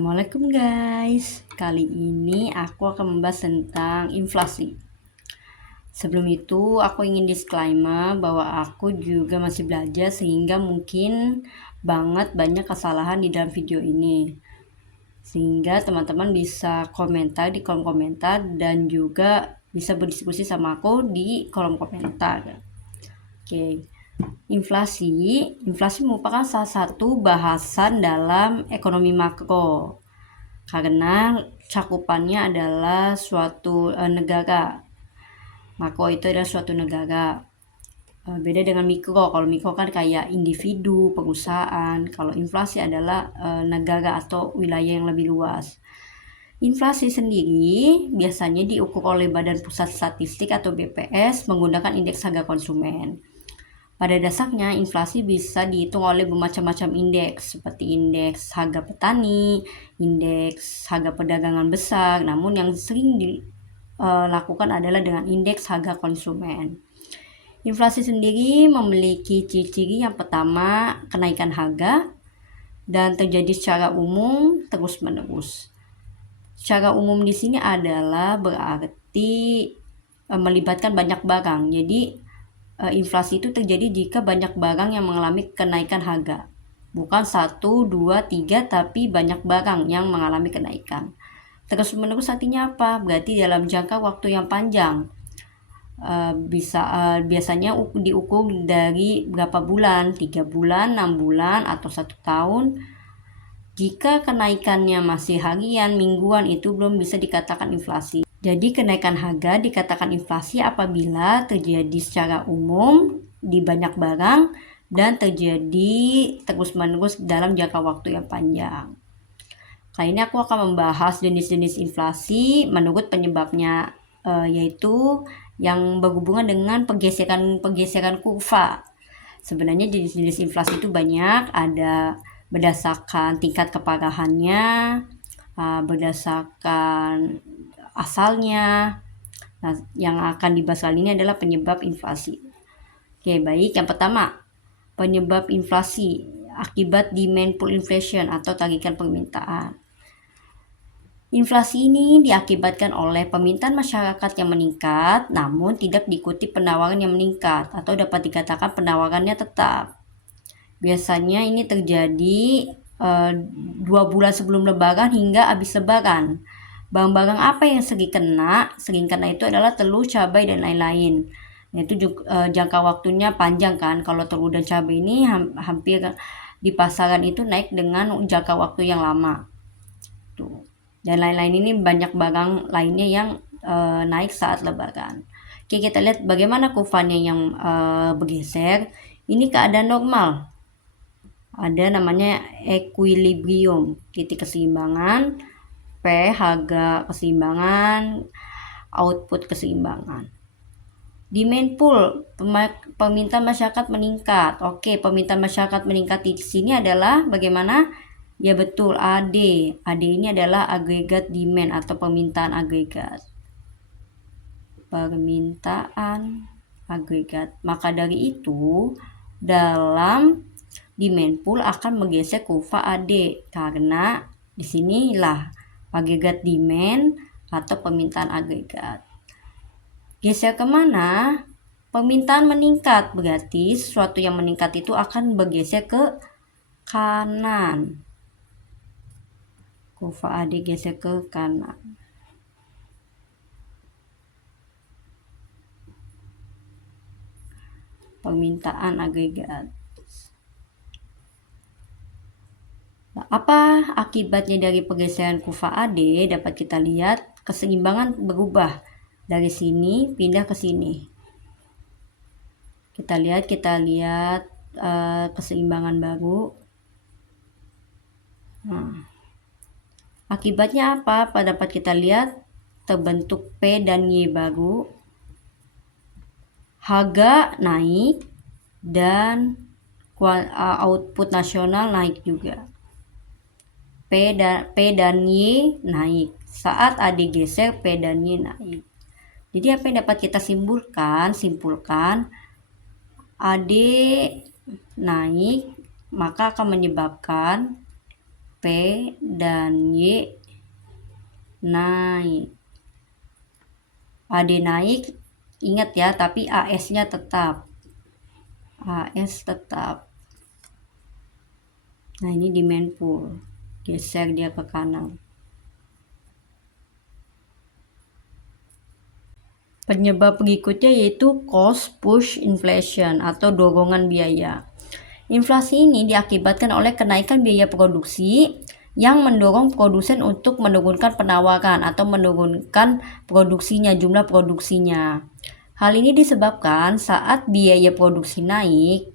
Assalamualaikum guys. Kali ini aku akan membahas tentang inflasi. Sebelum itu aku ingin disclaimer bahwa aku juga masih belajar sehingga mungkin banyak kesalahan di dalam video ini. Sehingga teman-teman bisa komentar di kolom komentar dan juga bisa berdiskusi sama aku di kolom komentar. Oke. Inflasi merupakan salah satu bahasan dalam ekonomi makro karena cakupannya adalah suatu negara. Makro itu adalah suatu negara. Beda dengan mikro. Kalau mikro kan kayak individu, perusahaan. Kalau inflasi adalah negara atau wilayah yang lebih luas. Inflasi sendiri biasanya diukur oleh Badan Pusat Statistik atau BPS menggunakan indeks harga konsumen. Pada dasarnya, inflasi bisa dihitung oleh bermacam-macam indeks, seperti indeks harga petani, indeks harga perdagangan besar, namun yang sering dilakukan adalah dengan indeks harga konsumen. Inflasi sendiri memiliki ciri-ciri yang pertama, kenaikan harga, dan terjadi secara umum terus-menerus. Secara umum di sini adalah berarti melibatkan banyak barang. Jadi inflasi itu terjadi jika banyak barang yang mengalami kenaikan harga. Bukan 1, 2, 3, tapi banyak barang yang mengalami kenaikan. Terus menerus artinya apa? Berarti dalam jangka waktu yang panjang. Biasanya diukur dari berapa bulan, 3 bulan, 6 bulan, atau 1 tahun. Jika kenaikannya masih harian, mingguan, itu belum bisa dikatakan inflasi. Jadi kenaikan harga dikatakan inflasi apabila terjadi secara umum di banyak barang dan terjadi terus-menerus dalam jangka waktu yang panjang. Kali ini aku akan membahas jenis-jenis inflasi menurut penyebabnya, yaitu yang berhubungan dengan pergeseran kurva. Sebenarnya jenis-jenis inflasi itu banyak, ada berdasarkan tingkat keparahannya, berdasarkan asalnya. Nah, yang akan dibahas kali ini adalah penyebab inflasi. Oke, baik. Yang pertama, penyebab inflasi akibat demand pull inflation atau tarikan permintaan. Inflasi ini diakibatkan oleh permintaan masyarakat yang meningkat, namun tidak diikuti penawaran yang meningkat, atau dapat dikatakan penawarannya tetap. Biasanya ini terjadi 2 bulan sebelum lebaran hingga habis lebaran. Barang-barang apa yang sering kena itu adalah telur, cabai, dan lain-lain. Nah, itu juga, jangka waktunya panjang kan. Kalau telur dan cabai ini hampir di pasaran itu naik dengan jangka waktu yang lama. Tuh. Dan lain-lain ini banyak barang lainnya yang naik saat lebaran. Oke, kita lihat bagaimana kurvanya yang bergeser. Ini keadaan normal. Ada namanya equilibrium, titik keseimbangan. P, harga keseimbangan, output keseimbangan. Demand pull, permintaan masyarakat meningkat. Oke, permintaan masyarakat meningkat di sini adalah bagaimana? Ya betul, AD. AD ini adalah agregat demand atau permintaan agregat. Permintaan agregat. Maka dari itu, dalam demand pull akan menggeser kurva AD karena di sinilah agregat demand atau permintaan agregat. Geser kemana? Permintaan meningkat, berarti sesuatu yang meningkat itu akan bergeser ke kanan. Kurva AD geser ke kanan. Permintaan agregat. Nah, apa akibatnya dari pergeseran kurva AD? Dapat kita lihat keseimbangan berubah dari sini pindah ke sini. Kita lihat keseimbangan baru. Nah, akibatnya apa? Dapat kita lihat terbentuk P dan Y baru. Harga naik dan output nasional naik juga. P dan Y naik. Saat AD geser, P dan Y naik. Jadi apa yang dapat kita simpulkan? AD naik, maka akan menyebabkan P dan Y naik. AD naik, ingat ya, tapi AS-nya tetap. AS tetap. Nah, ini demand pull. Geser dia ke kanan. Penyebab berikutnya yaitu cost push inflation atau dorongan biaya. Inflasi ini diakibatkan oleh kenaikan biaya produksi yang mendorong produsen untuk menurunkan penawaran atau menurunkan produksinya, jumlah produksinya. Hal ini disebabkan saat biaya produksi naik,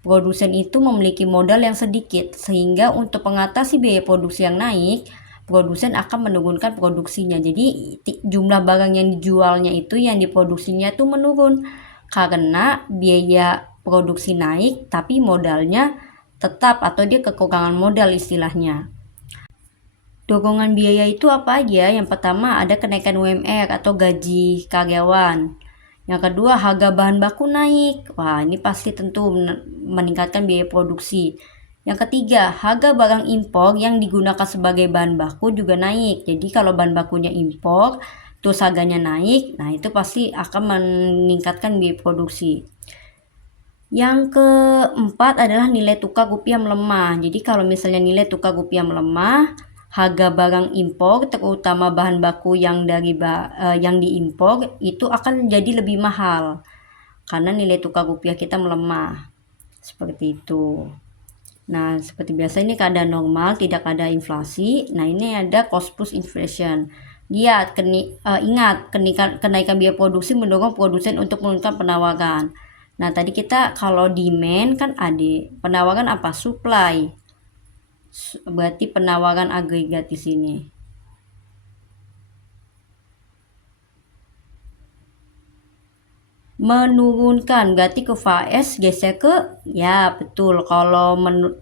produsen itu memiliki modal yang sedikit, sehingga untuk mengatasi biaya produksi yang naik, produsen akan menurunkan produksinya. Jadi jumlah barang yang dijualnya itu, yang diproduksinya itu menurun karena biaya produksi naik tapi modalnya tetap, atau dia kekurangan modal istilahnya. Dorongan biaya itu apa aja? Yang pertama ada kenaikan UMR atau gaji karyawan. Yang kedua harga bahan baku naik. Wah, ini pasti tentu meningkatkan biaya produksi. Yang ketiga, harga barang impor yang digunakan sebagai bahan baku juga naik. Jadi kalau bahan bakunya impor, terus harganya naik, nah itu pasti akan meningkatkan biaya produksi. Yang keempat adalah nilai tukar rupiah melemah. Jadi kalau misalnya nilai tukar rupiah melemah, harga barang impor terutama bahan baku yang yang diimpor itu akan jadi lebih mahal karena nilai tukar rupiah kita melemah. Seperti itu. Nah, seperti biasa ini keadaan normal, tidak ada inflasi. Nah, ini ada cost push inflation. Ingat, kenaikan biaya produksi mendorong produsen untuk menurunkan penawaran. Nah, tadi kita kalau demand kan ada, penawaran apa? Supply. Berarti penawaran agregat di sini. Menurunkan berarti ke fas geser ke, ya betul, kalau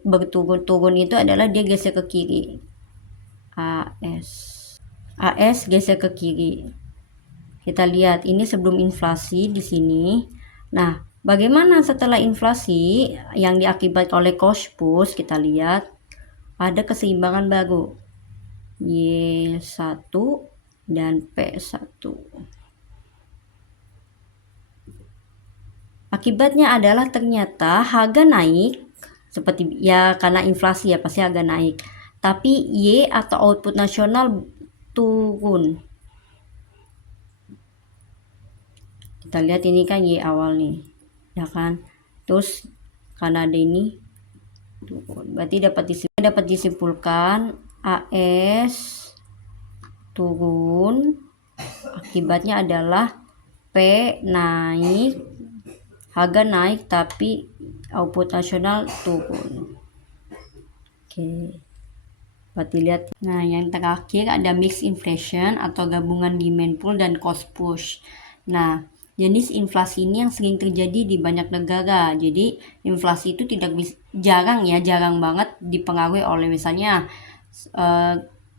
berturun-turun itu adalah dia geser ke kiri. AS geser ke kiri. Kita lihat ini sebelum inflasi di sini. Nah, bagaimana setelah inflasi yang diakibatkan oleh cost push? Kita lihat ada keseimbangan baru. Y1 dan P1. Akibatnya adalah ternyata harga naik, seperti ya karena inflasi ya pasti harga naik. Tapi Y atau output nasional turun. Kita lihat ini kan Y awal nih, ya kan. Terus karena ada ini turun. Berarti dapat disimpulkan AS turun. Akibatnya adalah P naik, harga naik tapi output nasional turun. Oke. Berarti lihat. Nah, yang terakhir ada mixed inflation atau gabungan demand pull dan cost push. Nah, jenis inflasi ini yang sering terjadi di banyak negara. Jadi, inflasi itu jarang banget dipengaruhi oleh misalnya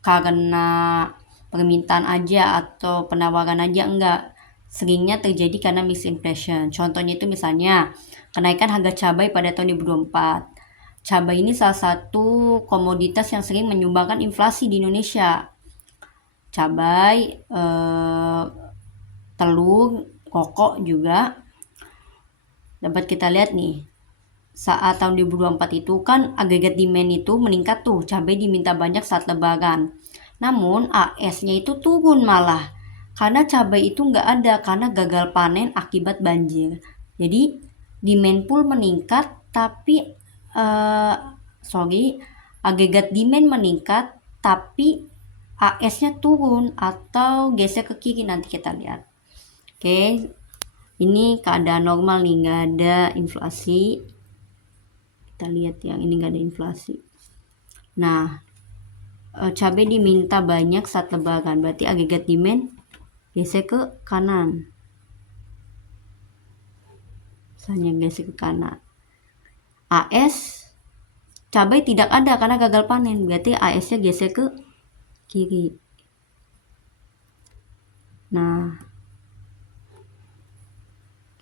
karena permintaan aja atau penawaran aja, enggak. Seringnya terjadi karena mixed inflation. Contohnya itu misalnya kenaikan harga cabai pada tahun 2024. Cabai ini salah satu komoditas yang sering menyumbangkan inflasi di Indonesia. Cabai, telur, rokok juga. Dapat kita lihat nih, saat tahun 2024 itu kan agregat demand itu meningkat tuh, cabai diminta banyak saat lebaran. Namun AS-nya itu turun malah, karena cabai itu nggak ada karena gagal panen akibat banjir. Jadi demand pull meningkat, tapi agregat demand meningkat, tapi AS-nya turun atau geser ke kiri, nanti kita lihat. Oke, ini keadaan normal nih, nggak ada inflasi. Kita lihat yang ini nggak ada inflasi. Nah, cabai diminta banyak saat lebaran, berarti agregat demand geser ke kanan. Misalnya geser ke kanan. AS cabai tidak ada karena gagal panen, berarti AS-nya geser ke kiri. Nah,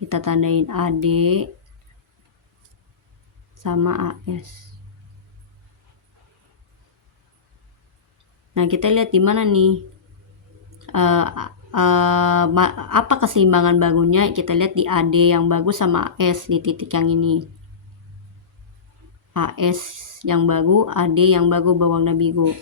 kita tandain AD sama AS. Nah, kita lihat di mana nih apa keseimbangan bangunnya. Kita lihat di AD yang bagus sama AS di titik yang ini. AS yang bagus, AD yang bagus berwarna biru.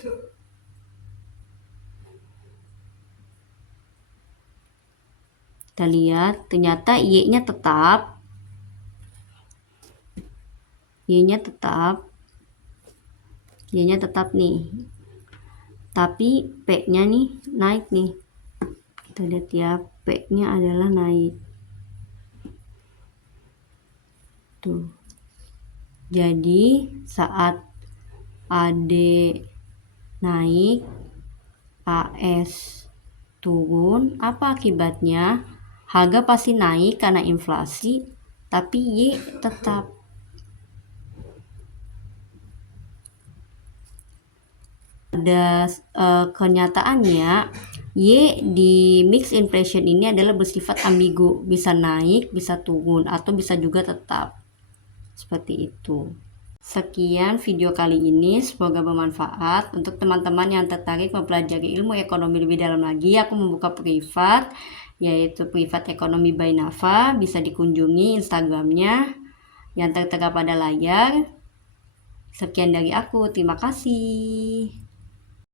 Kita lihat ternyata Y-nya tetap. Y-nya tetap nih. Tapi P-nya nih naik nih. Kita lihat ya, P-nya adalah naik. Tuh. Jadi saat AD naik, AS turun, apa akibatnya? Harga pasti naik karena inflasi, tapi Y tetap. Pada kenyataannya, Y di mix inflation ini adalah bersifat ambigu, bisa naik, bisa turun, atau bisa juga tetap. Seperti itu. Sekian video kali ini, semoga bermanfaat. Untuk teman-teman yang tertarik mempelajari ilmu ekonomi lebih dalam lagi, aku membuka privat, yaitu Privat Ekonomi by Nafa. Bisa dikunjungi Instagramnya yang tertera pada layar. Sekian dari aku, terima kasih.